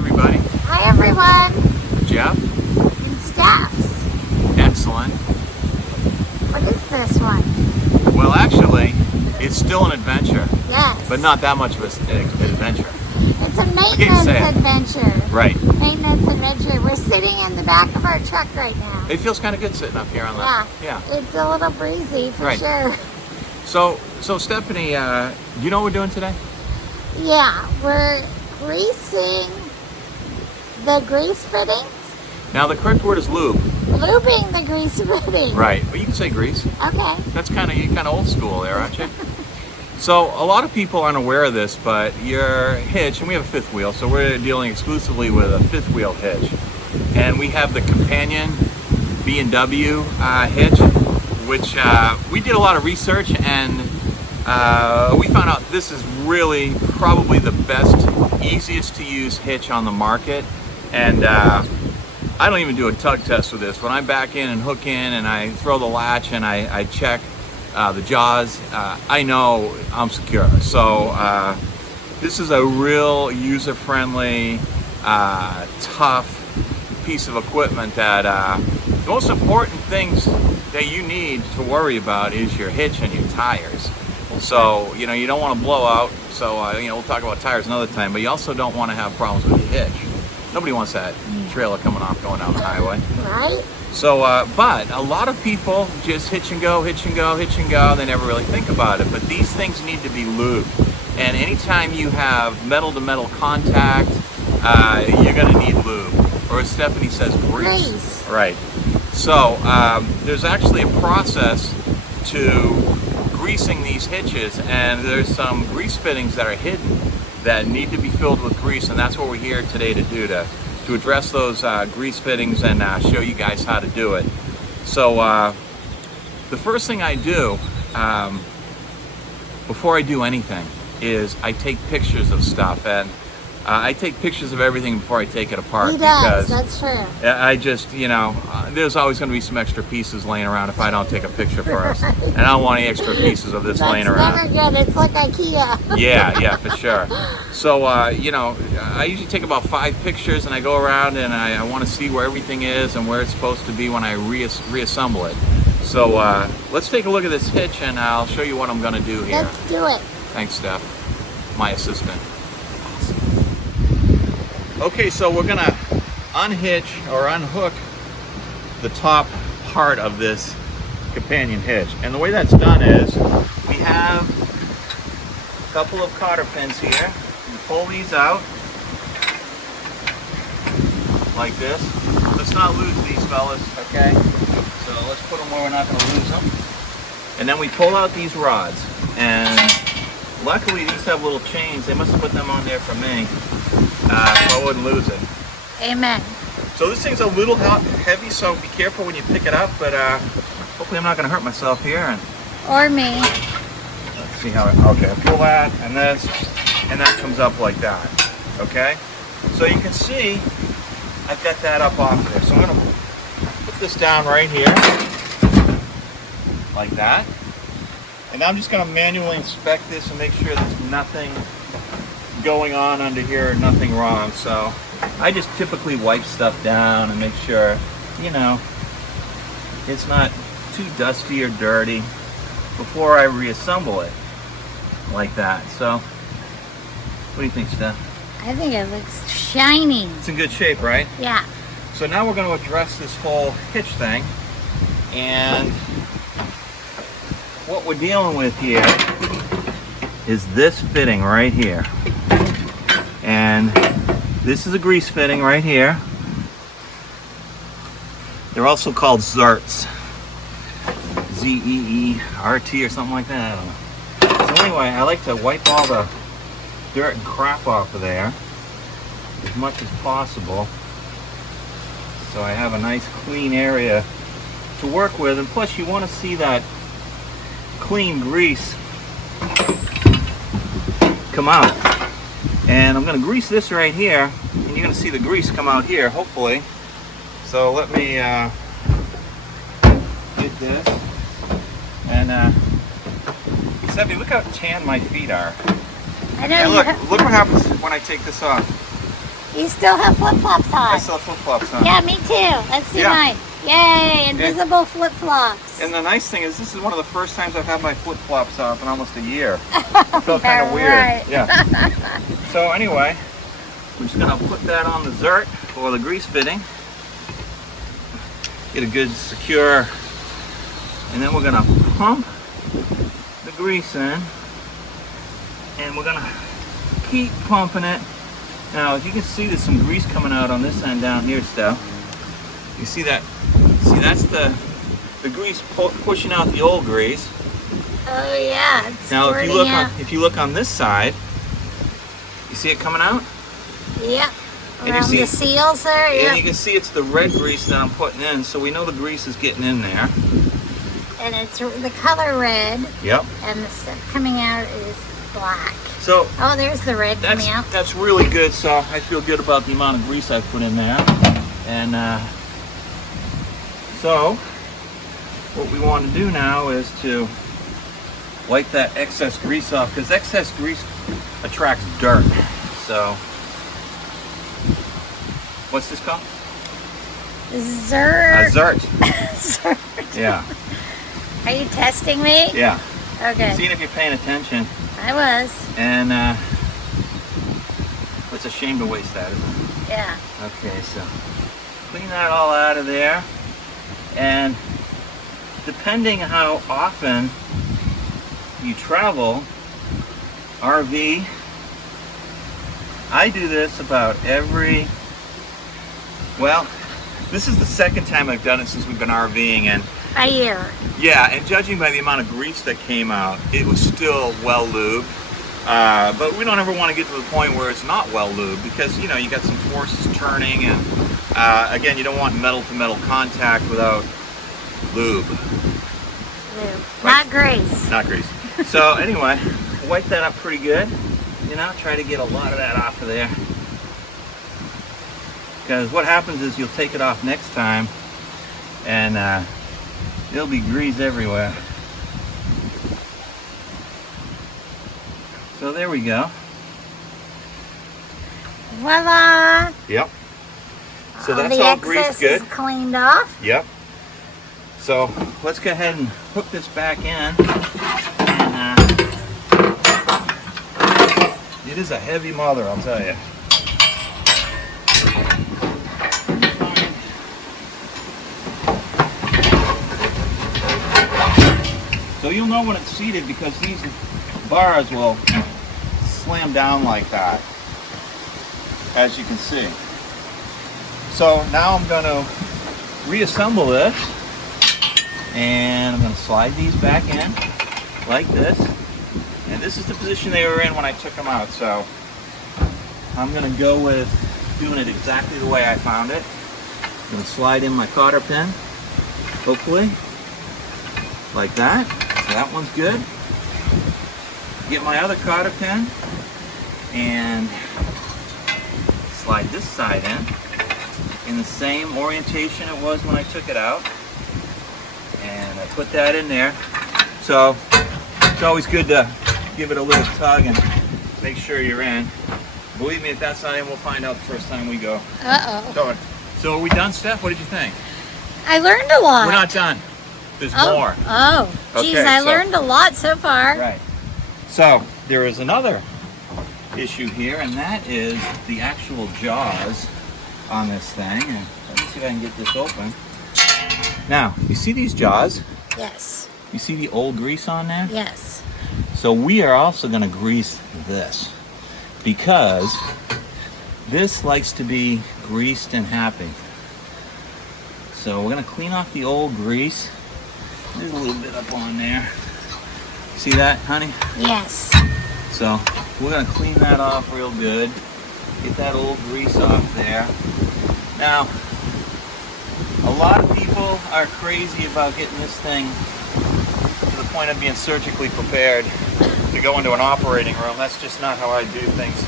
everybody. Hi everyone. Jeff. And Steph's. Excellent. What is this one? Well, actually, it's still an adventure. Yes. But not that much of an adventure. It's a maintenance adventure. Right. Maintenance adventure. We're sitting in the back of our truck right now. It feels kind of good sitting up here on the... Yeah. It's a little breezy for sure. So Stephanie, you know what we're doing today? Yeah, we're greasing the grease fittings. Now the correct word is lube. Lubing the grease fittings. Right, but you can say grease. Okay. That's kind of old school there, aren't you? So a lot of people aren't aware of this, but your hitch, and we have a fifth wheel, so we're dealing exclusively with a fifth wheel hitch. And we have the companion B&W hitch, which we did a lot of research, and we found out this is really probably the best, easiest to use hitch on the market. And I don't even do a tug test with this. When I back in and hook in and I throw the latch and I check the jaws, I know I'm secure. So this is a real user-friendly, tough piece of equipment that the most important things that you need to worry about is your hitch and your tires. So, you know, you don't want to blow out. So, you know, we'll talk about tires another time, but you also don't want to have problems with your hitch. Nobody wants that trailer coming off going down the highway. Right. So, but a lot of people just hitch and go, hitch and go, hitch and go. They never really think about it. But these things need to be lubed. And anytime you have metal-to-metal contact, you're going to need lube. Or as Stephanie says, grease. Right. So, there's actually a process to greasing these hitches, and there's some grease fittings that are hidden that need to be filled with grease, and that's what we're here today to do, to address those grease fittings and show you guys how to do it. So the first thing I do before I do anything is I take pictures of stuff, and I take pictures of everything before I take it apart. He does, that's true. I just, you know, there's always going to be some extra pieces laying around if I don't take a picture first. And I don't want any extra pieces of this laying around. That's never good. It's like IKEA. Yeah, for sure. So, you know, I usually take about 5 pictures, and I go around and I want to see where everything is and where it's supposed to be when I reassemble it. So let's take a look at this hitch, and I'll show you what I'm going to do here. Let's do it. Thanks, Steph, my assistant. Okay, so we're gonna unhitch or unhook the top part of this companion hitch. And the way that's done is we have a couple of cotter pins here. You pull these out like this. Let's not lose these fellas, okay? So let's put them where we're not gonna lose them. And then we pull out these rods. And luckily these have little chains. They must have put them on there for me. So I wouldn't lose it. Amen. So this thing's a little heavy, so be careful when you pick it up, but hopefully I'm not going to hurt myself here. And or me. let's see how okay, I pull that and this, and that comes up like that, okay? So you can see I've got that up off there. So I'm going to put this down right here, like that. And I'm just going to manually inspect this and make sure there's nothing going on under here, nothing wrong. So I just typically wipe stuff down and make sure, you know, it's not too dusty or dirty before I reassemble it like that. So what do you think, Steph? I think it looks shiny. It's in good shape, right? Yeah. So now we're going to address this whole hitch thing, and what we're dealing with here is this fitting right here. And this is a grease fitting right here. They're also called Zerts. Z-E-E-R-T or something like that, I don't know. So anyway, I like to wipe all the dirt and crap off of there as much as possible, so I have a nice clean area to work with. And plus you want to see that clean grease come out. And I'm going to grease this right here, and you're going to see the grease come out here, hopefully. So let me get this. And Stephanie, look how tan my feet are. I know. And look what happens when I take this off. You still have flip-flops on. I still have flip-flops on. Yeah, me too. Let's see Yeah. mine. Yay, invisible flip-flops. And the nice thing is, this is one of the first times I've had my flip-flops off in almost a year. It felt kind of weird. Right. Yeah. So anyway, we're just gonna put that on the zert or the grease fitting. Get a good secure, and then we're gonna pump the grease in, and we're gonna keep pumping it. Now, as you can see, there's some grease coming out on this end down here still. You see that? See, that's the grease pushing out the old grease. Oh yeah, it's Now, squirting out. if you look on this side, you see it coming out? Yep. And you Around see- the seals there, And yep. you can see it's the red grease that I'm putting in, so we know the grease is getting in there. And it's the color red, Yep. and the stuff coming out is black. So Oh, there's the red coming out. that's really good. So I feel good about the amount of grease I've put in there. And so what we want to do now is to wipe that excess grease off, because excess grease attracts dirt. So what's this called? Zert. Zert. Zert. Yeah. Are you testing me? Yeah. Okay. Seeing if you're paying attention. I was. And it's a shame to waste that, isn't it? Yeah. Okay, so clean that all out of there. And depending how often you travel, RV, I do this about every, well, this is the second time I've done it since we've been RVing, and A year. yeah, and judging by the amount of grease that came out, it was still well lubed. But we don't ever want to get to the point where it's not well lubed, because you know you got some forces turning, and again, you don't want metal to metal contact without lube. Lube. Right. Not grease. Not grease. So anyway, wipe that up pretty good. You know, try to get a lot of that off of there. Because what happens is you'll take it off next time, and there'll be grease everywhere. So there we go. Voila. Yep. So that's the all excess greased good. is cleaned off. Yep. So let's go ahead and hook this back in. And it is a heavy mother, I'll tell you. So you'll know when it's seated because these bars will slam down like that, as you can see. So now I'm going to reassemble this, and I'm going to slide these back in like this. And this is the position they were in when I took them out. So I'm going to go with doing it exactly the way I found it. I'm going to slide in my cotter pin, hopefully, like that. So that one's good. Get my other cotter pin and slide this side in the same orientation it was when I took it out. And I put that in there. So it's always good to give it a little tug and make sure you're in. Believe me, if that's not in, we'll find out the first time we go. Uh-oh. So are we done, Steph? What did you think? I learned a lot. We're not done. There's more. Oh, geez, Okay, I so- learned a lot so far. Right. So there is another issue here, and that is the actual jaws on this thing. And let me see if I can get this open. Now, you see these jaws? Yes. You see the old grease on there? Yes. So we are also going to grease this, because this likes to be greased and happy. So we're going to clean off the old grease. There's a little bit up on there. See that, honey? Yes. So we're going to clean that off real good. Get that old grease off there. Now, a lot of people are crazy about getting this thing to the point of being surgically prepared to go into an operating room. That's just not how I do things.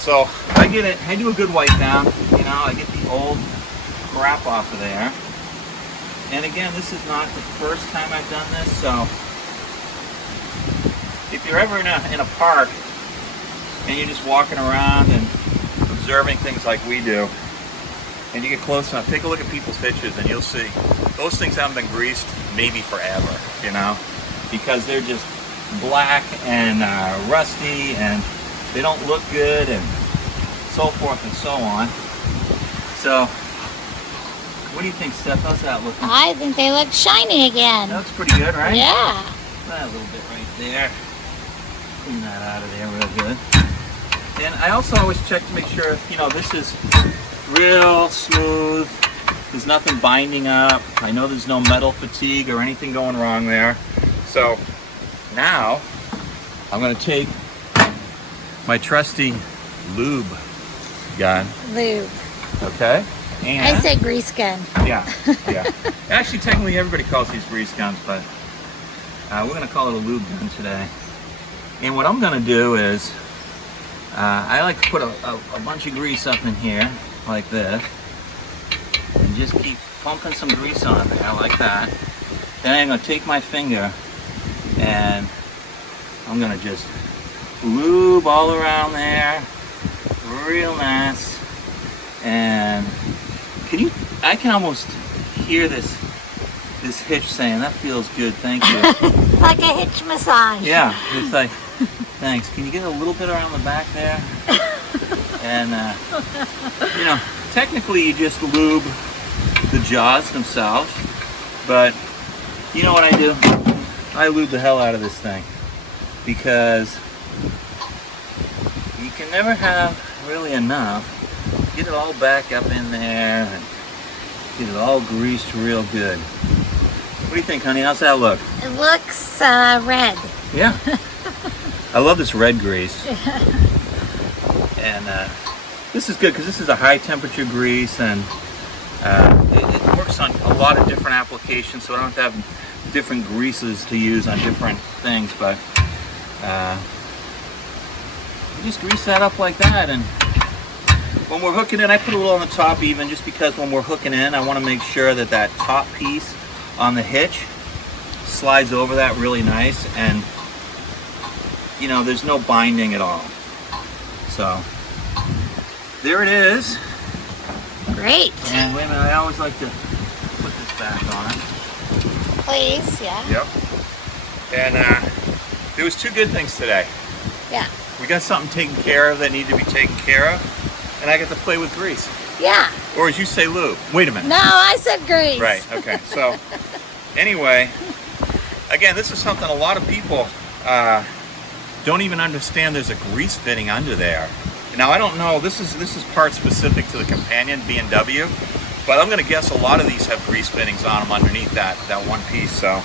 So I do a good wipe down. You know, I get the old crap off of there. And again, this is not the first time I've done this, so if you're ever in a park and you're just walking around and observing things like we do, and you get close enough, take a look at people's hitches and you'll see those things haven't been greased maybe forever, you know, because they're just black and rusty and they don't look good and so forth and so on. So, what do you think, Steph? How's that looking? I think they look shiny again. That looks pretty good, right? Yeah. That little bit right there. Clean that out of there real good. And I also always check to make sure, you know, this is real smooth. There's nothing binding up. I know there's no metal fatigue or anything going wrong there. So now I'm going to take my trusty lube gun. Lube. Okay. And I say grease gun. yeah. Actually, technically, everybody calls these grease guns, but we're going to call it a lube gun today. And what I'm going to do is, I like to put a bunch of grease up in here, like this, and just keep pumping some grease on there, like that. Then I'm going to take my finger, and I'm going to just lube all around there, real nice. And I can almost hear this hitch saying, "That feels good, thank you." It's like a hitch massage. Yeah, it's like, thanks. Can you get a little bit around the back there? And, you know, technically you just lube the jaws themselves, but you know what I do? I lube the hell out of this thing, because you can never have really enough. Get it all back up in there and get it all greased real good. What do you think, honey? How's that look? It looks red. Yeah. I love this red grease. And this is good because this is a high temperature grease, and it works on a lot of different applications, so I don't have to have different greases to use on different things, but you just grease that up like that. And when we're hooking in, I put a little on the top even, just because when we're hooking in, I want to make sure that that top piece on the hitch slides over that really nice, and you know, there's no binding at all. So there it is. Great. And wait a minute, I always like to put this back on. Please, yeah. Yep. And there was two good things today. Yeah. We got something taken care of that needed to be taken care of, and I got to play with grease. Yeah. Or as you say, lube. Wait a minute. No, I said grease. Right, okay. So anyway, again, this is something a lot of people don't even understand. There's a grease fitting under there. Now, I don't know, this is part specific to the companion BMW, but I'm going to guess a lot of these have grease fittings on them underneath that one piece. So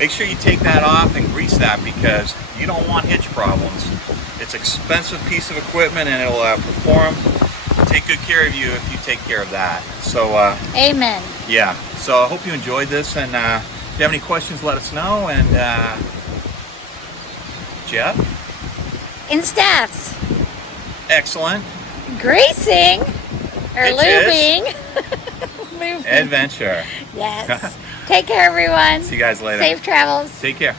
make sure you take that off and grease that, because you don't want hitch problems. It's an expensive piece of equipment, and it'll perform, take good care of you if you take care of that. So Amen. yeah, so I hope you enjoyed this, and if you have any questions, let us know. And Jeff? In staffs. Excellent. Greasing or Hitches. lubing. Lubing. Adventure. Yes. Take care, everyone. See you guys later. Safe travels. Take care.